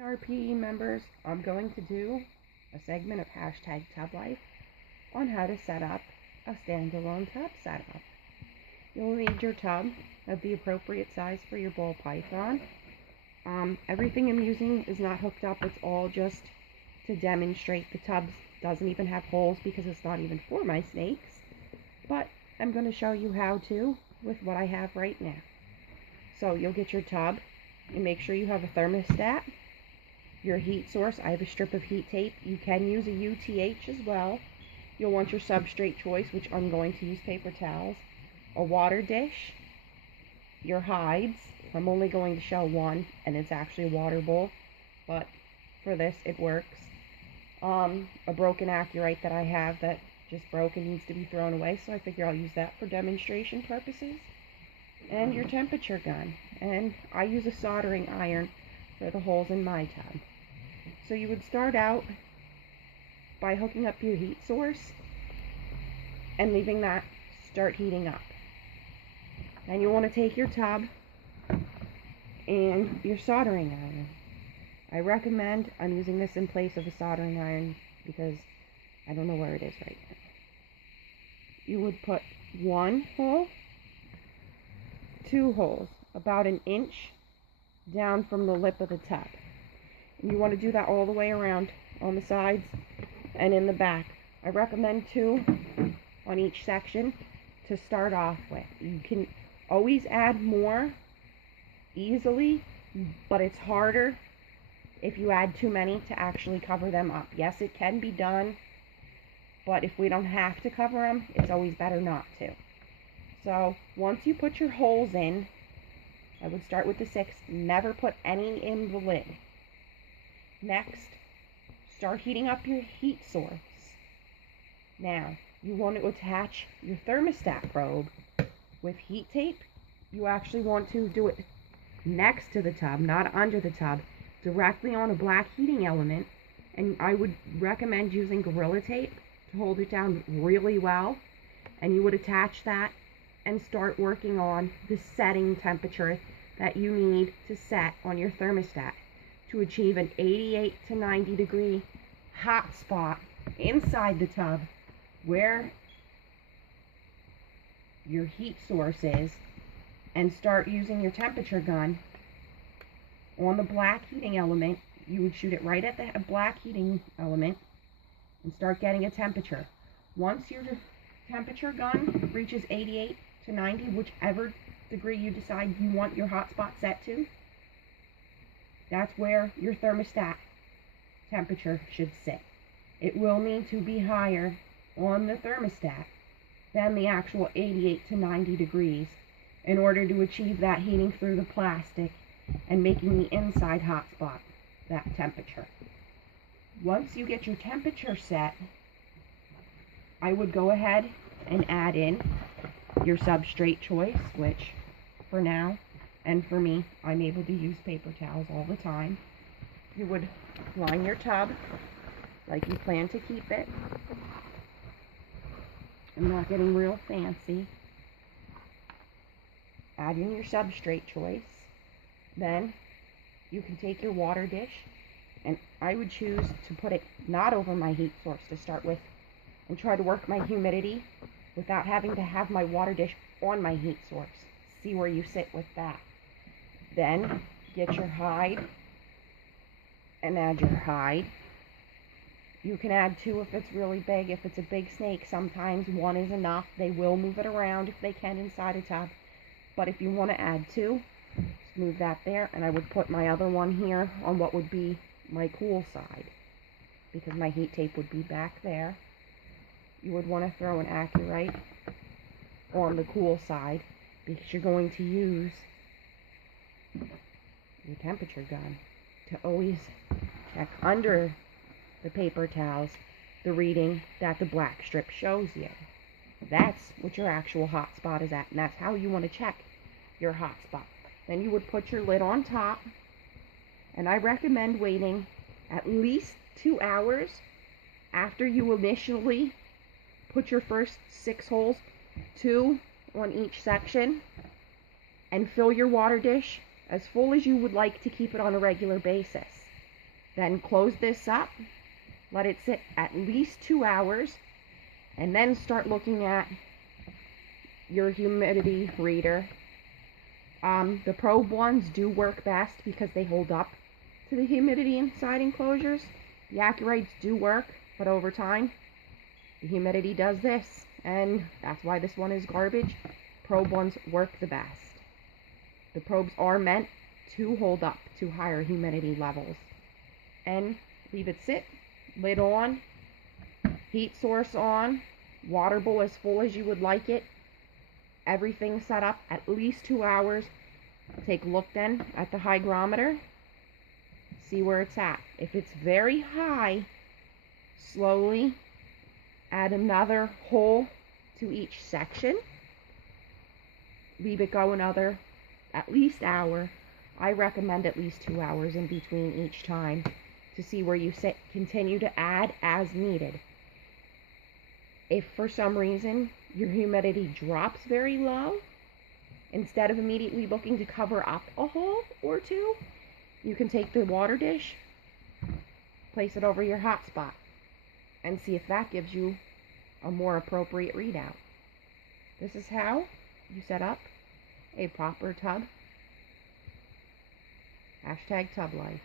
RPE members, I'm going to do a segment of hashtag tublife on how to set up a standalone tub setup. You'll need your tub of the appropriate size for your ball python. Everything I'm using is not hooked up, it's all just to demonstrate. The tub doesn't even have holes because it's not even for my snakes, but I'm going to show you how to with what I have right now. So you'll get your tub and make sure you have a thermostat, your heat source. I have a strip of heat tape. You can use a UTH as well. You'll want your substrate choice, which I'm going to use paper towels, a water dish, your hides. I'm only going to show one, and it's actually a water bowl, but for this it works. A broken Accurite that I have that just broke and needs to be thrown away, so I figure I'll use that for demonstration purposes. And your temperature gun, and I use a soldering iron for the holes in my tub. So you would start out by hooking up your heat source and leaving that start heating up. Then you want to take your tub and your soldering iron. I recommend I'm using this in place of a soldering iron because I don't know where it is right now. You would put one hole, two holes, about an inch down from the lip of the tub. And you want to do that all the way around on the sides and in the back. I recommend 2 on each section to start off with. You can always add more easily, but it's harder if you add too many to actually cover them up. Yes, it can be done, but if we don't have to cover them, it's always better not to. So once you put your holes in, I would start with the 6, never put any in the lid. Next, start heating up your heat source. Now, you want to attach your thermostat probe with heat tape. You actually want to do it next to the tub, not under the tub, directly on a black heating element. And I would recommend using Gorilla Tape to hold it down really well. And you would attach that and start working on the setting temperature that you need to set on your thermostat to achieve an 88 to 90 degree hot spot inside the tub where your heat source is, and start using your temperature gun on the black heating element. You would shoot it right at the black heating element and start getting a temperature. Once your temperature gun reaches 88 to 90, whichever degree you decide you want your hot spot set to, that's where your thermostat temperature should sit. It will need to be higher on the thermostat than the actual 88 to 90 degrees in order to achieve that heating through the plastic and making the inside hot spot that temperature. Once you get your temperature set, I would go ahead and add in your substrate choice, which for now and for me, I'm able to use paper towels all the time. You would line your tub like you plan to keep it. I'm not getting real fancy. Add in your substrate choice. Then you can take your water dish, and I would choose to put it not over my heat source to start with, and try to work my humidity without having to have my water dish on my heat source. See where you sit with that. Then get your hide and add your hide. You can add 2 if it's really big. If it's a big snake, sometimes 1 is enough. They will move it around if they can inside a tub. But if you want to add 2, just move that there, and I would put my other one here on what would be my cool side, because my heat tape would be back there. You would want to throw an Accurite on the cool side because you're going to use your temperature gun to always check under the paper towels the reading that the black strip shows you. That's what your actual hot spot is at, and that's how you want to check your hot spot. Then you would put your lid on top, and I recommend waiting at least 2 hours after you initially put your first 6 holes, 2 on each section, and fill your water dish as full as you would like to keep it on a regular basis. Then close this up, let it sit at least 2 hours, and then start looking at your humidity reader. The probe ones do work best because they hold up to the humidity inside enclosures. The Accurites do work, but over time, the humidity does this, and that's why this one is garbage. Probe ones work the best. The probes are meant to hold up to higher humidity levels. And leave it sit, lid on, heat source on, water bowl as full as you would like it. Everything set up at least 2 hours. Take a look then at the hygrometer. See where it's at. If it's very high, slowly add another hole to each section. Leave it go another at least hour. I recommend at least 2 hours in between each time to see where you continue to add as needed. If for some reason your humidity drops very low, instead of immediately looking to cover up a hole or two, you can take the water dish, place it over your hot spot, and see if that gives you a more appropriate readout. This is how you set up a proper tub. #tublife.